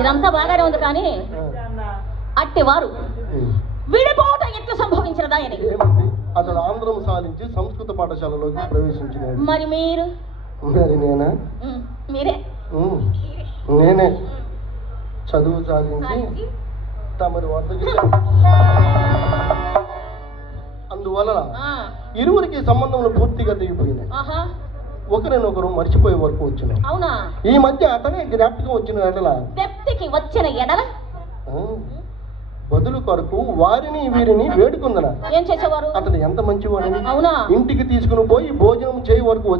ఇదంతా బాగానే ఉంది కానీ అట్టి వారు ఉమ్. విడిపోట ఎట్లు సంభవించినదా ఏముంది? అతడు ఆంధ్రం సాధించి సంస్కృత పాఠశాలలోకి ప్రవేశించినాడు. మరి మీరు? మరి నేనా? మీరే. నేనే. చదువు సాధించి తమరి వద్దకు అందువలన ఇరువురికి సంబంధంలో పూర్తిగా తెగిపోయినాయి. ఒకరినొకరు మర్చిపోయే వరకు వచ్చినాయి అవునా? ఈ మధ్య అతనే జ్ఞాపకం వచ్చిన ఎడల దెప్తికి వచ్చిన ఎడల? బదులు కొరకు వారిని వీరిని వేడుకుందన. ఏం చేసేవారు? అతడు ఎంత మంచివాడని? అవునా? ఇంటికి తీసుకుని పోయి భోజనం చేయి వరకు